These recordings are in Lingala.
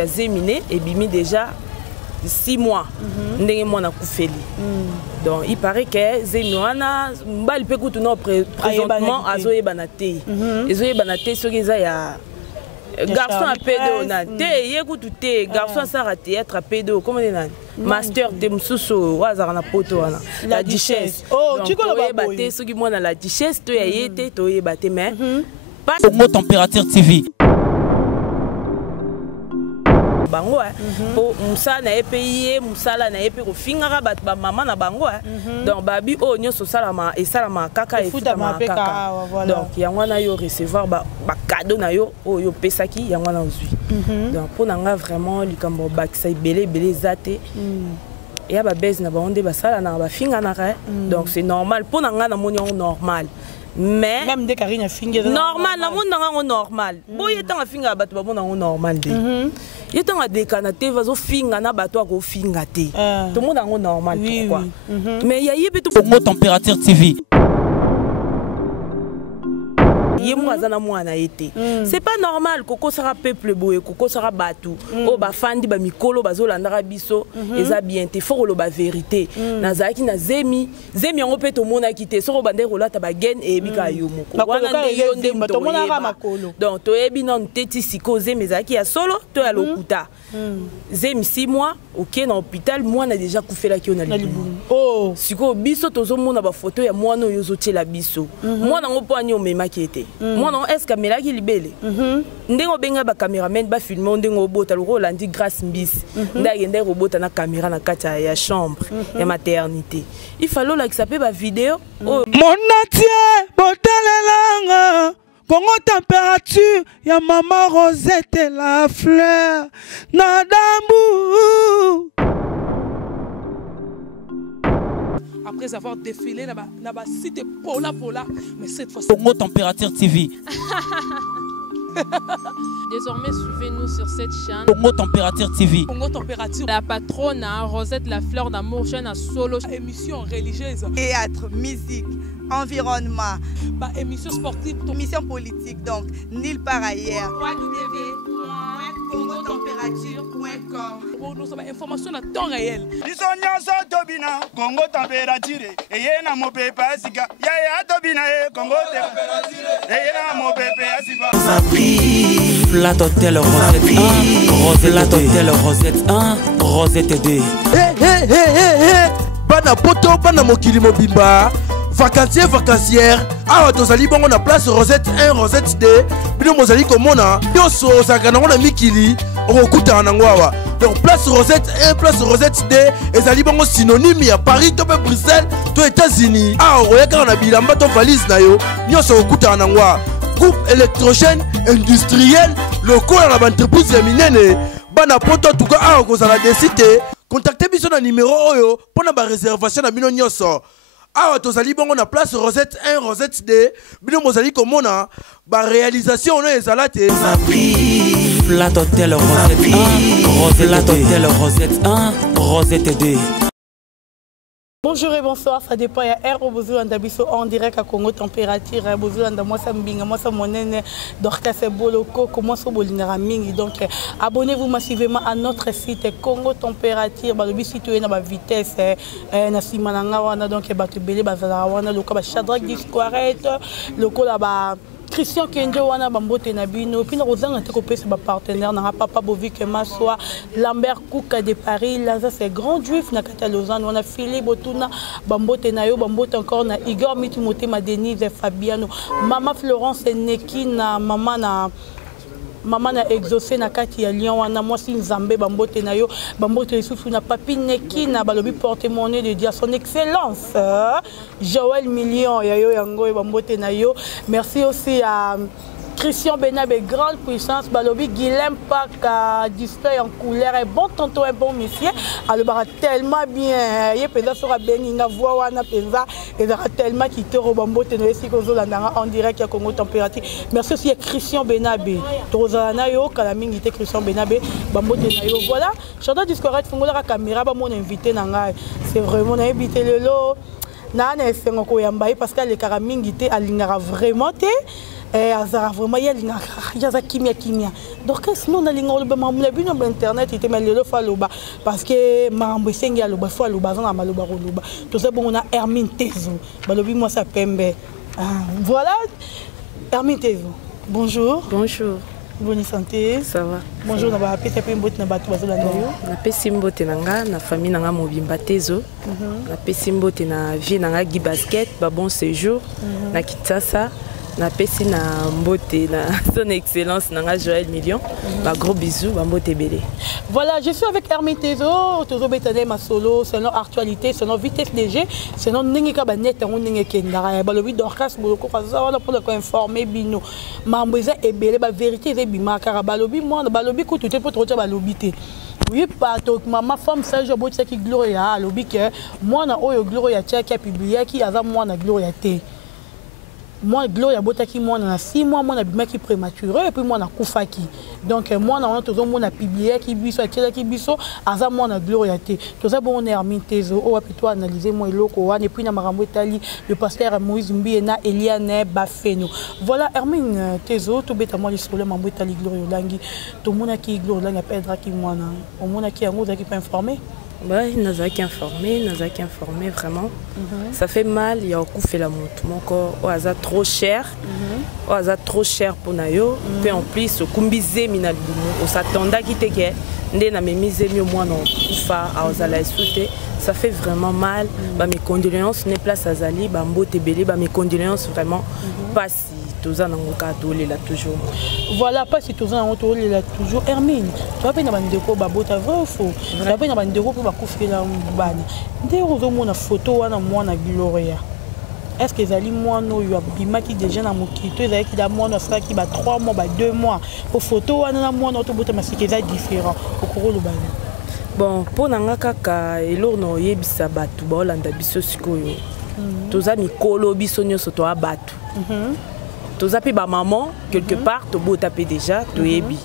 ya Zemine et bimi déjà 6 mois. Ndenge Mwana kufeli. Donc il paraît que Zemina mbali pe kutu no présentement azoyeba na te. Ezoyeba na te soki eza ya garçon à pédo na te yekutu te garçon ça a théâtre à pédo comment on master de mususu wazara na poto wana la duchesse. Oh tu connais pas te soki Mwana la duchesse to ya yete to yeba te mais pas Congo Température TV. bango po musala na pays musala na epe ko fingara bat ba mama na bango donc babi o nyoso salama et salama kaka et futama kaka donc yango na yo recevoir ba cadeau na yo o yo pesaki yango na ozui donc pour nanga vraiment likambo bakisa belé zate et ya ba base na ba onde ba sala na ba finga na donc c'est normal pour nanga na moni normal. Mais même des carines fingues normal la monde nanga normal boye tanga finga bato ba mona normal de il tanga dekana te vazo finga na bato ko finga te tout monde nanga normal pourquoi mais il y a yebe tout Congo Température TV. C'est pas normal koko sera peuple boye koko sera batou o ba fandi ba mikolo bazolandaka biso eza bien te faut lo ba vérité nazaki na zemi yango pe to mona kité soko bande rolata ba gen e bika yo moko wana nde to mona makolo donc to ebi non teti siko zemi zaki ya solo to ya lokuta zemi 6 mois OK na hôpital Mwana déjà kufela ki ona libumu oh siko biso tozo mona ba photo ya Mwana yo zotela biso Mwana ngopo ani o mema ki ete Mwana est-ce que melaki libele ndengo benga ba cameraman ba filmer ndengo bota lo Rolandi grâce mbisi ndage ndeko bota na caméra na kati ya chambre ya maternité il fallait la qui s'appelle ba vidéo Mon atie botalelanga Congo Température ya maman Rosette la fleur Nadambu. Après avoir défilé là-bas site Pola, mais cette fois Congo Température TV. Désormais, suivez-nous sur cette chaîne. Congo Température TV. Congo Température. La patronne, Rosette la fleur d'amour, chaîne à solo. Émission religieuse. Théâtre, musique, environnement. Émission sportive. Émission politique, donc nulle part ailleurs. www.congotempérature.com. Pour nous avoir information à temps réel. Congo Température. Et yena mo pepe asika. Ya tobina Congo Température. Et yena mo pepe asika. Flat Hotel Rosette 1, Flat Hotel Rosette 1, Rosette 2. Bana poto, bana mokili mobimba. Vacancier, vacancière. Ah, tozali bongo na place Rosette 1, Rosette 2. Bino mozali komona. Yoso sakana ngona mikili. Okuta na ngwawa. Donc place Rosette 1, place Rosette 2. Ezali bongo synonyme ya Paris, to Bruxelles, to États-Unis. Ah, oyaka na bilamba to valise na yo. Yoso okuta na ngwa. Groupe électrogène industriel local à l'entreprise minene. Bana poto en tout cas à cause de la décité. Contactez biso na numéro oyo pour na ba réservation na bino nyoso. Ah tozali bongo na place Rosette 1 Rosette 2. Bino mozali komona ba réalisation on ezala te. Flat Hotel Rosette 1, Flat Hotel Rosette 1, Rosette 2. Bonjour et bonsoir, ça dépend. Il y a Air au besoin d'Abisso en direct à Congo Température, besoin de moi, ça m'binga, moi, ça monnaie, d'orca, c'est boloko, comment ça bolinera mingi. Donc, abonnez-vous massivement à notre site Congo Température, le but situé dans la vitesse, na simananga wana, donc, batu belé, bazala wana, le cas, Shadrach Disquarette, le cas là-bas. Christian Kenjo wana bambote na bino pina kozanga te ko pesa ba partenaire na papa Bovike Maswa Lambert Kouka de Paris là ça c'est grand juif na kata Lausanne wana Philippe Botuna bambote na yo bambote encore na Igor Mitimote ma Denise Fabiano mama Florence Neki na mama na exaucé na kati ya Lyon wana mwasi Nzambe bambote na yo bambote lisusu na papi Neki na balobi porte-monnaie de Dieu son excellence Joël Million ya yo yango bambote na yo merci aussi à Christian Benabe, grande puissance, Balobi, Guilhem Pak, display en couleur, un bon tonton, un bon monsieur. Alors, il tellement bien. Il y a des gens qui ont voix, il y a tellement qui te robambo, en direct à Congo Température. Merci aussi à Christian Benabe. Rosana yo, Kalaming, Christian Benabe, Bambo Tenayo. Voilà, Chantal Discorette, Fongola caméra, mon invité, c'est vraiment invité le lot. na esengo koyamba ye parce que alekaka mingi te alingaka vraiment te azara vraiment ye alingaka aza kimia donc sinon nalinga oloba mamula bino ba internet ite mais lelo fa loba parce que mambo esengi aloba fa loba azana maloba koloba toza bongo na Hermine Tezo balobi moi ça pembe voilà Hermine Tezo bonjour. Bonjour. Bonne santé. Ça va. Bonjour, na ba pesa pe mbote na batu bazala na yo. Na pesi mbote nanga na famille nanga mobimba Tezo. Na pesi mbote na vie nanga gi basket ba bon séjour na Kitasa. Na pesi na mbote na son excellence nanga Joël Million. Ba gros bisous ba mbote belé. Voilà, je suis avec Hermine Tezo, Tezo betane ma solo, selon actualité, selon vitesse léger, selon ningika ba net on ninge kendara ba lobi dorkas boloko kaza wala pour ko informer bino. Mambo eza ebele ba vérité eza bima kara ba lobi moi ba lobi ko tout pour trop ba lobi te. Oui, pas tout maman femme ça je bote qui Gloria lobi que moi na oyo Gloria tia qui a publié qui aza moi na Gloria te. Moi, Gloria botaki moi na 6 mois, moi na bimaki prématuré et puis moi na kufaki. Donc moi na on toujours moi na publié qui biso atela qui biso aza moi na Gloria te. Tout ça bon on est Hermine Tezo, on va plutôt analyser moi eloko wana et puis na marambo etali le pasteur Moïse Mbiena Eliane Bafeno. Voilà Hermine Tezo, tout beta moi les solo mambo etali Gloria Olangi. Tout mona ki Gloria Olangi perdra ki moi na. Au mona ki yango za ki pas informé. Ouais, nous avons informé vraiment. Ça fait mal, il y a un coup fait la montre. Mon corps, on a trop cher. On a trop cher pour Nayo. Puis en plus, on combisé minal on s'attendait à quitter que ndé na memise mieux moi non kufa à Zala sauter. Ça fait vraiment mal. Bah mes condoléances n'est place à Zali, bah mbote belé, bah mes condoléances vraiment pas si tous en ont là toujours. Voilà, pas si tous en ont là toujours. Hermine, tu vas pas dans bande ko babota vrai ou faux? Tu vas pas dans bande ko ba kufi la mbani. Ndé ozo mona photo wana Mwana Gloria. Est-ce que Zali Mwana yo abimaki déjà na mokito ezali ki da Mwana frère qui ba 3 mois ba 2 mois. Pour photo wana na Mwana to bota masiki za différent. Kokoro lo bani. Bon, pour nanga kaka elo no yebisa batu ba olanda biso sikoyo. Toza mikolo biso nyoso to abatu. Toza pe ba maman quelque part to bota pe déjà to yebi.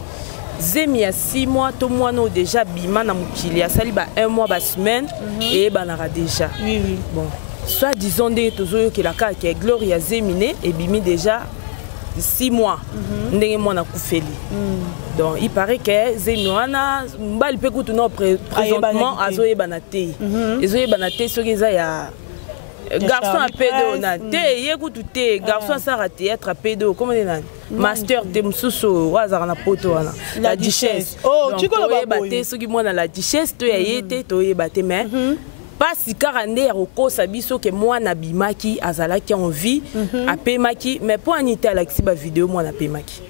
Zemi ya 6 mois to Mwana déjà bima na mukili asali ba 1 mois ba semaine et ba nara déjà. Oui. Bon, soit disons de tozo que la ka que Gloria Zemine et bimi déjà 6 mois. Ndenge Mwana kufeli. Donc il paraît que Zemwana mbali pe kutu no présentement azo yebanate. Ezo yebanate so keza ya garçon à pédo na te yekutu te garçon ça raté être à pédo comment on dit master de mususu wazara na poto wana la duchesse. Oh tu connais pas baté so ki Mwana la duchesse to ya yete to yebate mais pas si carandé ya kokosa biso ke Mwana bimaki azalaki en vie apemaki mais pour anita la kiba vidéo Mwana apemaki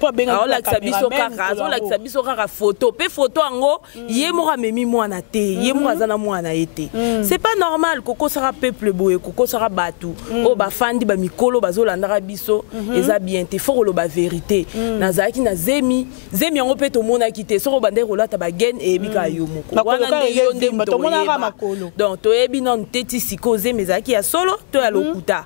pour benga la biso kaka la biso kaka photo pe photo ango ye mo memi Mwana te ye mo azana Mwana ete c'est pas normal koko sera peuple boye koko sera batu o ba fandi ba mikolo bazolandaka biso eza bien te faut lo ba vérité nazaki na zemi yango pe to mona kité soko bande rolata ba gen e bika yo moko wana yo nde to mona ka makolo. Donc, tu es bien teti siko zemi zaki ya solo, tu es à l'okuta.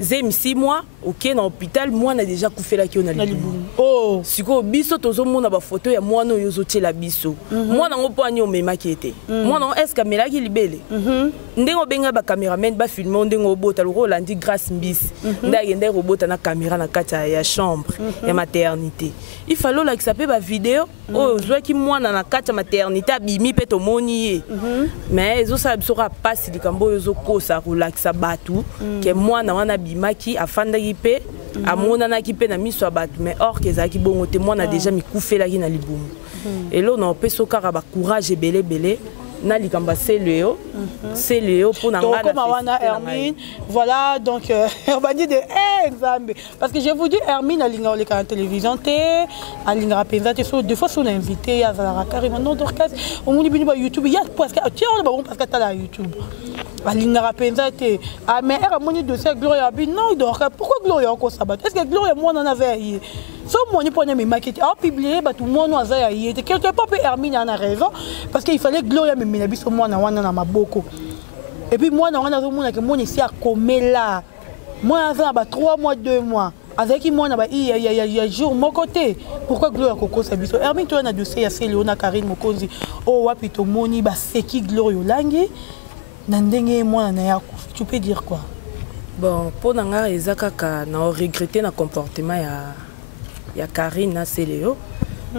Zemi 6 mois, ok, dans l'hôpital, moi na déjà coupé la qui on a libu. Oh, siko biso tozo mona ba photo ya Mwana yozo la biso. Moi na ngopo ani o mema ki ete. Moi na est caméra ki libele. Ndengo benga ba cameraman ba filmer ndengo bota lo Rolandi grâce mbisi. Ndage ndego bota na caméra na kata ya chambre ya maternité. Il fallait la que ça peut ba vidéo oh zo ki Mwana na kata maternité bimi pe to moni mais zo sa sera pas si likambo yozo kosa relaxa batu ke Mwana wana bimaki afanda kipe amona na kipe na miso batu mais or que zaki bongo te Mwana déjà mi kufela ki na libumu et là on peut so kara ba courage belé na likamba c'est Léo pour donc comme wana Hermine voilà donc on va dire de exemple parce que je vous dis Hermine alinga le la télévision té alinga penza té so deux fois son invité à Zala carrément non dorcas on dit bini ba YouTube il y a parce que tu on ba bon parce que tu la YouTube alinga penza té ah mais era moni dossier Gloria bi non donc pourquoi Gloria encore sabat est-ce que Gloria moi on avait so moni pour mes marketing a publié ba tout monde a y quelque part Hermine en a raison parce qu'il fallait Gloria me mina biso Mwana wana na maboko et puis Mwana wana zo mona que Mwana ici a komela Mwana za ba 3 mois 2 mois avec Mwana ba il y a jour mon côté pourquoi Gloria koko sa biso Hermine toi na dossier ya Fally na Karine Mokonzi oh wapi to moni ba seki Gloria Olangi Nandenge Mwana Naye, tu peux dire quoi? Bon, pour nanga ezakaka na regretter na comportement ya Karine na Céléo.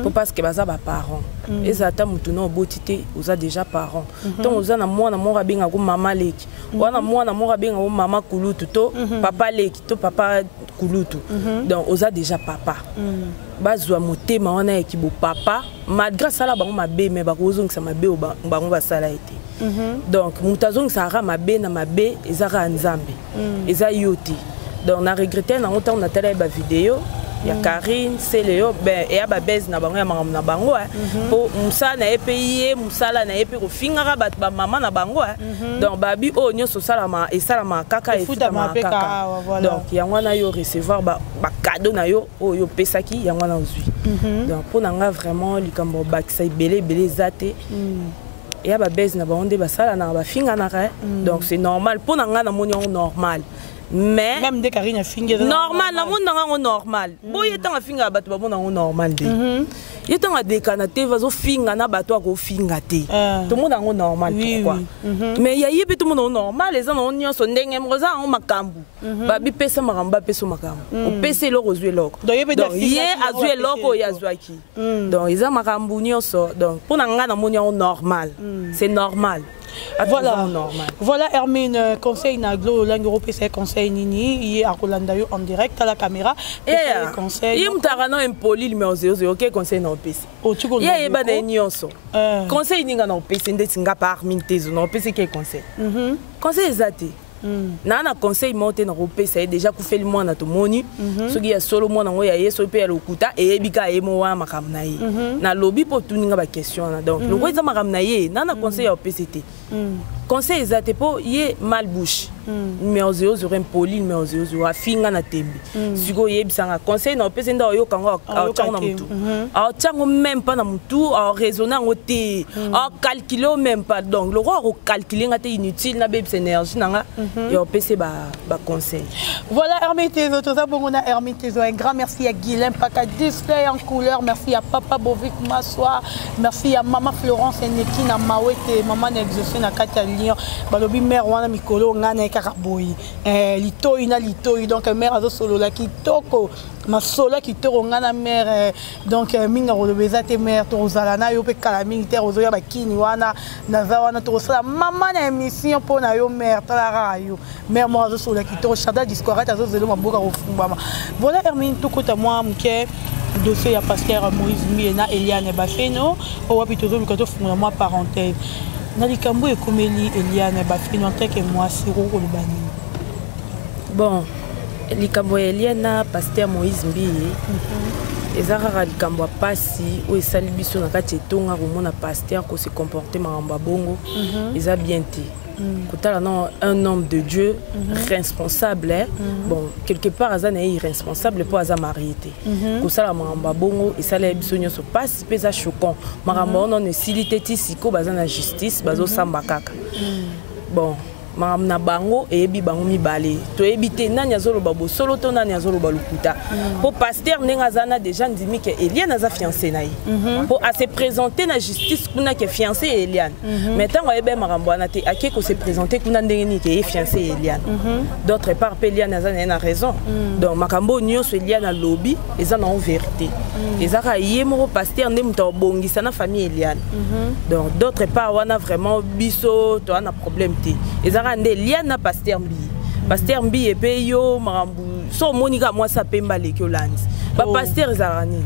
Pour parce que baza ba parents. Ezata mutu na obotité, oza déjà parents. Donc oza na mwana mora benga ko mama Leki. Wana mwana mora benga ko mama Kulutu to papa Leki to papa Kulutu. Donc oza déjà papa. Bazwa motema wana ekibo papa, malgré ça la bango mabe mais ba kozongisa mabe o bango basala été. Donc mutazong sara mabe na mabe ezaka nzambe. Eza yoti. Donc na regretter na autant na télé ba vidéo. Ya Karine, Céléo, ben et aba base na bango ya mangam na bango pour musa na epeye musala na epe ko fingara bat ba mama na bango donc babi o nyo so salama et salama kaka et futa ma kaka donc ya ngwana yo recevoir ba cadeau na yo o yo pesaki ya ngwana ozui donc pour nanga vraiment likambo bakisa belé zate et aba base na bango de ba sala na ba finga na donc c'est normal pour nanga na monyo normal. Mais même des Karine a fingé normal na monde nga normal boye tanga finga bato ba monde normal de ye tanga dekana te vazo finga na bato ko finga te tout monde nga normal pourquoi mais ya yebi tout monde normal les gens on nyonso ndenge mroza on makambu ba bi pesa maramba peso makambu o pesa lo kozwe loko donc ye azwe loko ya zwaki donc ils a makambu nyonso donc pour nga na monde normal c'est normal. Voilà, voilà Hermine, conseil na Olangi c'est conseil nini, il a Rolanda en direct à la caméra. Et conseil. Il m'tara non impoli mais on sait OK conseil na PC. Oh tu connais. Il y a ba nyonso. Conseil ninga na PC ndé singa par mintezo na PC quel conseil. Conseil exact. Nana conseil monté na PC déjà ku fait le mwana to moni. Soki ya solo mwana ngo ya yeso pe ya lokuta e bika e mo wa makam na ye. Na lobby pour tout ninga ba question na donc le roi za makam na ye nana conseil ya PCT. Conseil exact pour y malbouche. Numéro 0 sur impoli numéro 0 sur afinga na tembi. Siko ye bisanga conseil na PC nda yo kango a tchanga mutu. A tchanga même pas na mutu, a raisonner ngote, a calculer même pas donc le roi au calculer ngate inutile na bebs énergie nanga. Et on peut se conseil. Voilà Hermine Tezo, tout ça bon on a Hermine Tezo. Un grand merci à Guilhem Paka display en couleur, merci à Papa Bovic Massoa, merci à Maman Florence et Neki na Mawete, Maman n'exaucé na Catalina, balobi mère wana mikolo ngana karaboyi. Litoi na litoi donc mère azo solo la kitoko. Ma sola qui te ngana mère donc minga rolobeza te mère to Zala na yo pe kala militaire ozo ya bakini wana na za wana to sala mama na émission pour na yo mère tala yo mère moi azo sola qui to chada discoret azo zelo maboka ofumbama. Voilà Hermine tout côté moi mke dossier ya pasteur Moïse Miena Eliane Bafeno o wapi to zo mikato fungula moi parenthèse na likambo e komeli Eliane Bafeno en tant que moi siro ko lubani. Bon likambo Eliana pasteur Moïse Mbiye ezara likambo pasi o esali biso na kati etonga komona pasteur ko se comporter maramba bongo eza bien te kotala non un homme de Dieu responsable bon quelque part azana irresponsable pour aza marié te ko sala maramba bongo esala biso nyonso pasi pesa choquant maramba non esilité ti siko bazana justice bazo samba kaka bon Madame na bango et ebi bango mibale to ebite nani azoloba bo solo to nani azoloba lukuta pour pasteur nenga zana déjà ndimi que Eliane aza fiancé naï pour à se présenter na justice kuna que fiancé Eliane maintenant ebe marambo na te akeko se présenter kuna ndengeni que fiancé Eliane d'autre part Eliane azana na raison donc makambo nyonso Eliane a lobby ezana en vérité ezaka yemo pasteur ndemto bongisa na famille Eliane donc d'autre part wana vraiment biso to ana problème te Rande liana pasteur Mbi et peyo marambu so monika moi sa pemba Leki Olandi ba pasteur zarani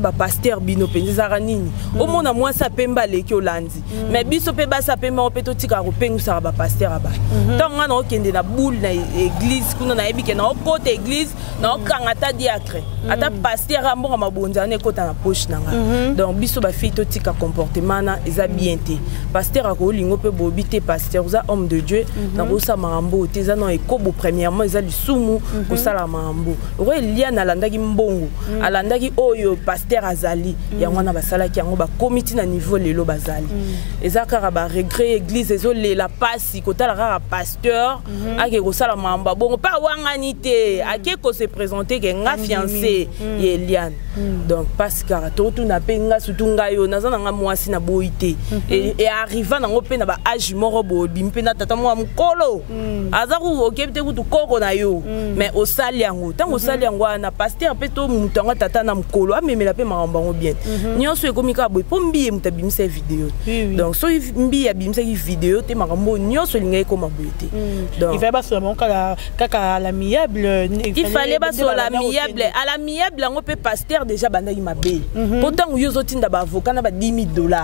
ba pasteur bino penzi zarani o mona moi sa pemba Leki Olandi mais biso pe ba sa pemba opeto tika ko pengu sa ba pasteur aba tonga na okende na boule na église kuna na ebike na côté église na okangata diacre ata pasteur ambonga mabonza na kota na poche nanga donc biso ba fille to tika comportement na eza bien te pasteur akolingo pe bobité pasteur za homme de Dieu na kosa marambo teza no ekobo premièrement eza lisumu ko sala marambo ro Eliane alandaki mbongo alandaki oyo pasteur azali yango na basalaki yango ba comité na niveau lelo bazali ezaka ba regret église ezole la pasi kotala ka pasteur ake ko sala marambo bongo pa wangani te ake ko se présenter que nga fiancé Eliane donc parce que tout na penga surtout ngayo nazana nga mwasi na boité et arriva na ngope na ba âge moro bo bimpe na tata mwa mkolo azaku okepte kutu koko na yo mais au sali yango tango sali yango na pasteur pe to mutango tata na mkolo amemela pe maramba ngo bien nyonso ekomika boy po mbiye mutabimisa vidéo donc so mbiye bimisa ki vidéo te makambo nyonso linga ko maboité donc il fallait pas seulement kaka l'amiable il fallait pas sur l'amiable à l'amiable ngo pe pasteur déjà banda mabe pourtant yo zotinda ba avocat na ba $10,000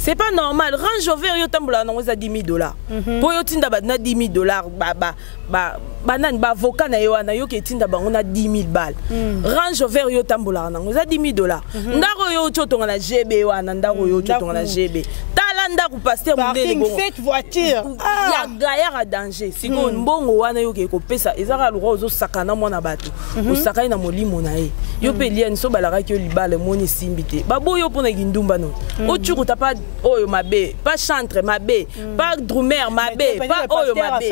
c'est pas normal. Range Rover yo tambola na ngoza $10,000. Po yo tinda ba na $10,000 ba avocat na yo na yo ke tinda ba ngona $10,000. Range Rover yo tambola na ngoza $10,000. Ndako yo chotonga na GB wana ndako yo chotonga na GB. Talanda ku pasteur mundele bon. Cette voiture. Ya gaillard à danger. Siko mbongo wana yo ke ko pesa ezaka lwa ozo sakana mona bato. Osakana na molimo na ye. Yo pe lien so balaka ki yo libale moni simbite. Babo yo pona gindumba no. Ochuku tapa oyo mabe, pas chantre mabe, pas drumer mabe, pas oyo mabe.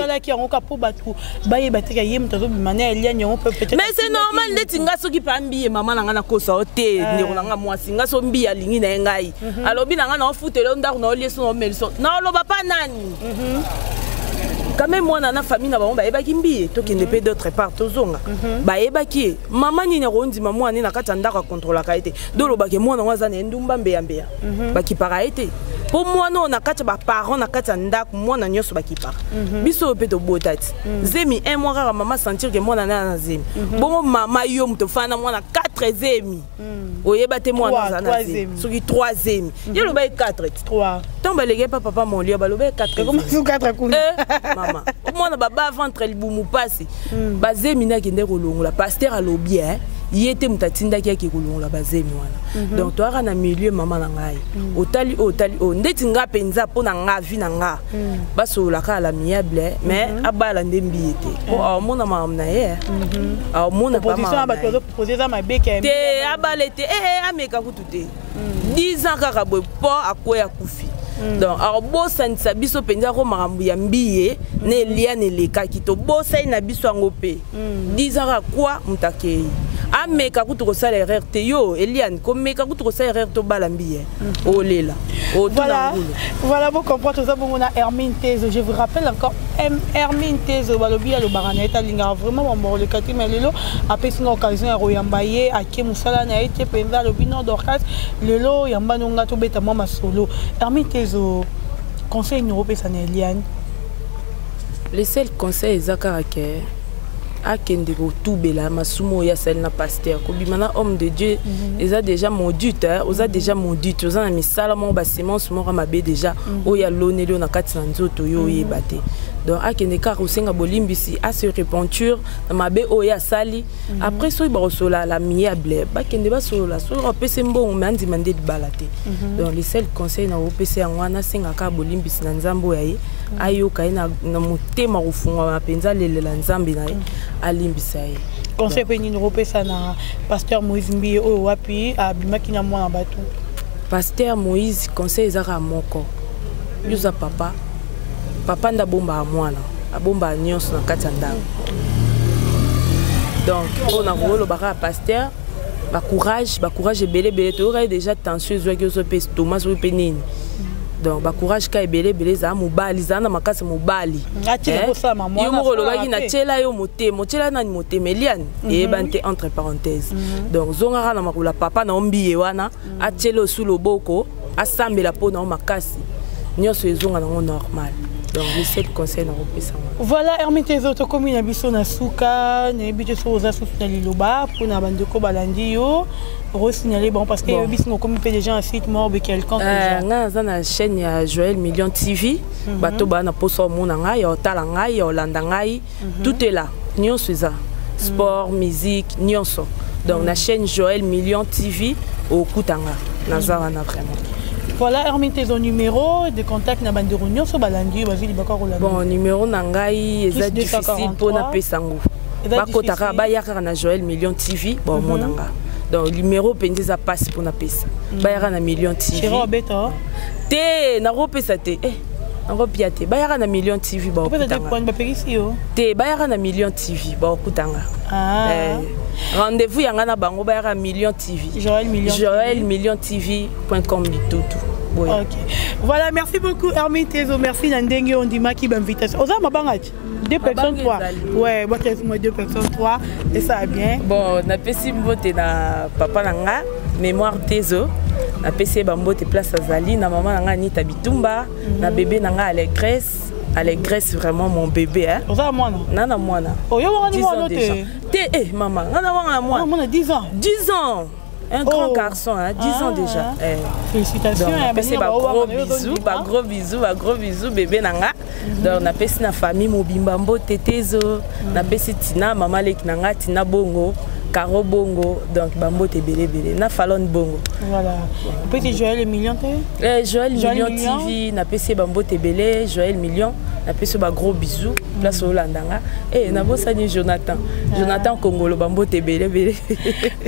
Mais c'est normal d'être ngaso ki pambi maman na ngana kosa ote ndeko na nga mwasi ngaso mbi alingi na ngai. Alobi na nga na ofutelo ndako na olieso no melso. Na loba pa nani. Quand même moi na famille na ba eba kimbi to kende pe d'autre part tozonga ba eba ki mama ni ne rondi mama ni na kata ndaka contrôler ka été do lo ba ke moi na waza na ndumba mbeya mbeya ba ki para été pour moi non na kata ba parents na kata ndaka moi na nyoso ba ki para biso pe to botati zemi un mois rara mama sentir que moi na zemi bon mama yo mto fana moi na 4 zemi oyeba te moi na na zemi soki 3 zemi yo lo ba 4 3 tant ba lege papa mon lio ba lo ba 4 comment sont 4 kuna mama moi na baba ventre libumu pasi bazemi na kende kolongola pasteur alobi yete mutatinda ki kolongola bazemi wana donc toi na milieu mama na ngai otali ndeti nga penza pona nga vi na nga basola ka la miable mais abala ndembi ete o mona mama na ye o mona pas mama ba to proposer za mabeke te abalete ameka kutute 10 ans kaka boy po akoya kufi donc alors bossa nisa biso penza ko makambu ya mbiye ne lia ne leka kito bossa ina biso ngo pe 10 ans quoi mutake ameka kutuko sala erreur te yo Eliane ko meka kutuko sala erreur to balambiye olela voilà vous comprenez ça bon on a Hermine Tezo je vous rappelle encore Hermine Tezo balobi ya lo baraneta linga vraiment bon le kati melelo après une occasion ya royambaye ake musala na été penza lo bino dorcas lelo yamba nonga to beta mama solo Hermine Tezo conseil européen ça Eliane le seul conseil zakara ke akende ko tubela masumo ya sel na pasteur ko bimana homme de Dieu eza déjà maudite oza déjà maudite oza na misala mo ba semence mo mabe déjà o ya lonelo na kati na nzoto yo yebate donc akende ka kosenga bolimbisi a se repentir na mabe o ya sali après so ba sola la miable ba kende ba sola so opese mbongo mandi mande di balate donc le seul conseil na opese ngwana senga ka bolimbisi na nzambo ya ye ayo kaina na mutema kufunga mapenza lelela nzambe na ye alimbisa ye conseil pe ni opesa na pasteur Moïse Mbiye o wapi abimaki na mwana batu pasteur Moïse conseil ezaka moko yuza papa nda bomba mwana abomba nyonso na kati ya ndako donc on a rolo baka pasteur ba courage belé to ka déjà tension zo ki zo pe Thomas zo pe nini donc ba courage ka belé za mobali za na makasi mobali yo mo lobaki na tshela yo motema na motema Eliane et bante entre parenthèses donc zonga na makula papa na ombiye wana a tshelo sous loboko asambela pona makasi nyonso ezonga na normal. Donc, c'est le conseil dans le voilà, Hermine Tezo, to komi na biso na suka, na biso soza na liloba, pour na bandeko balandi yo, re-signaler bon parce que biso no komi pe des gens à site mort be quelqu'un nga za na chaîne ya Joël Million TV, bato ba na poso mona nga, ya otala nga, ya olanda ngai, tout est là. Nyonso za. Sport, musique, nyonso. Donc na chaîne Joël Million TV au Kutanga. Na za na vraiment. Voilà, Hermine Tezo numéro de contact na bande réunion so balandi bazili bakako la. Bon, numéro na ngai eza difficile pour na pesango. Bakotaka ba yaka na Joël Million TV, bon monanga. Donc numéro pendeza passe pour na pesa. Ba yaka na Million TV. Chéro beto. Te na ropesa te. Nango piate. Bayara na Million TV ba okutanga. Te bayara na Million TV ba okutanga. Rendez-vous yanga na bango bayara Million TV. Joël Million TV.com bitutu. Oui. Ok. Voilà, merci beaucoup Hermine Tezo, merci Nandenge Ondima qui m'invite. Oza mabangati. 2 personnes 3. Ouais, moi 2 personnes 3 et ça va bien. Bon, na pesi mbote na papa nanga, mémoire Tezo. Na pesi bambote place à Zali, na maman nanga Anita Bitumba, na bébé nanga Allégresse vraiment mon bébé hein. Oza Mwana. Nana Mwana. Oh yo wanga ni Mwana te. Maman, nana wanga Mwana. Mwana 10 ans. 10 ans. Un grand garçon, hein, 10 ans déjà. Félicitations. C'est gros bisous, bébé nanga. Donc, on a fait na famille Mobimbo, Tetezo, on a fait Tina, maman Leki nanga, Tina Bongo, Caro Bongo, donc Bambo te belé, na Fallon Bongo. Voilà. Petit Joël Million te? Joël Million TV, on a fait Bambo te belé, Joël Million. On a fait gros bisous, place au Landanga. Et on a bossé Jonathan. Jonathan Congolo, Bambo te belé.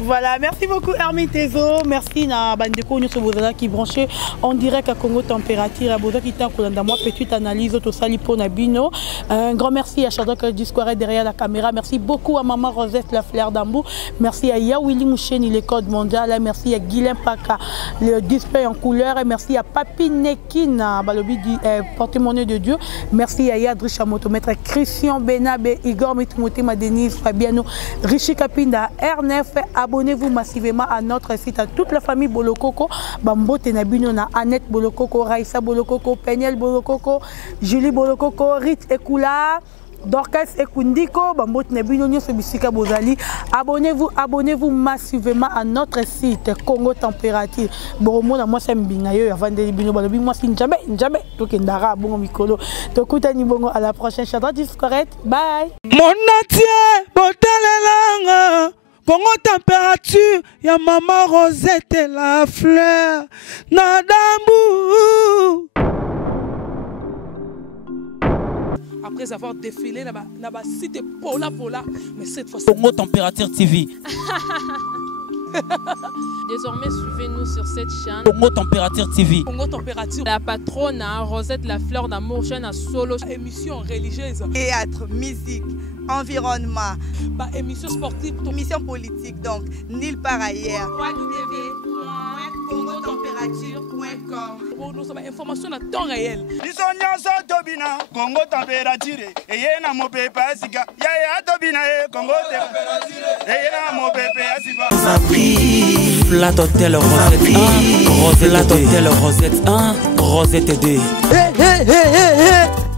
Voilà, merci beaucoup Hermine Tezo. Merci na Bandeko Nyuso Bozala qui branché en direct à Congo Température. À Boza qui t'a Kolanda, moi petite analyse au Salipo Nabino. Un grand merci à Chadok Discouré derrière la caméra. Merci beaucoup à Maman Rosette La Fleur d'Ambou. Merci à Yawili Moucheni, les codes mondial. Merci à Guilain Paka, le display en couleur. Et merci à Papi Nekina, Balobi porte-monnaie de Dieu. Merci à Yadrisha Motomètre, Christian Benabe, Igor Mitmoté, Denise, Fabiano, Richi Kapinda, R9. Abonnez-vous massivement à notre site, à toute la famille Bolokoko, Bambo Tenabino, Annette Bolokoko, Raïssa Bolokoko, Peniel Bolokoko, Julie Bolokoko, Rit Ekula, Dorcas Ekundiko, Bambo Tenabino, Nyos Bisika Bozali. Abonnez-vous massivement à notre site, Congo Température. Boromo, moi, c'est Mbingayo, avant de Bino, Balobi, moi, c'est jamais, tout est Ndara, bon, Mikolo. Tokutani Bongo, à la prochaine. Chadra Discorette, bye. Mon atier, Botalelanga. Congo Température, ya maman Rosette et la fleur, Nadambu. Après avoir défilé, là-bas, c'était Pola, mais cette fois-ci. Congo Température TV. Désormais, suivez-nous sur cette chaîne. Congo Température TV. Congo Température. La patronne, Rosette La Fleur d'Amour, chaîne à solo. Émission religieuse. Théâtre, musique, environnement. Émission sportive. Émission politique, donc nulle part ailleurs. www.congotempérature.com. Pour nous avoir information à temps réel. Congo Température. Et yena mo pepe asika. Ya tobina Congo Température. Et yena mo pepe asika. Flat Hotel Rosette 1, Rosette 1, Rosette 2.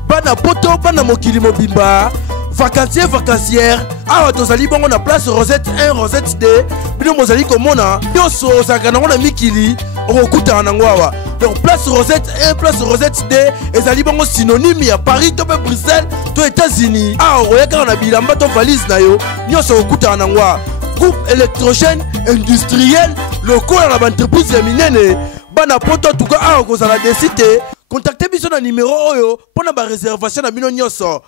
Bana poto, bana mokili mobimba. Vacancière. Awa tozali bongo na place Rosette 1, Rosette 2. Bino mozali komona. Yoso sakana ngona mikili. Okuta nango awa. Donc place Rosette 1, place Rosette 2. Ezali bongo synonyme ya Paris, to Bruxelles, to États-Unis. Awa oyeka na bilamba to valise na yo. Nyoso okuta nango awa. Groupe électrogène industriel locaux à l'entreprise minene bana poto tuka a kozala desite contactez biso na numéro oyo pona ba réservation na bino nyoso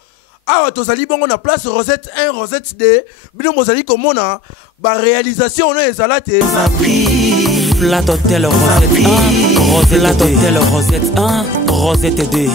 awa tozali bongo na place Rosette 1 Rosette 2 bino mozali komona ba réalisation na ezalate Flat Hotel Rosette 1 Rosette 1 Rosette 2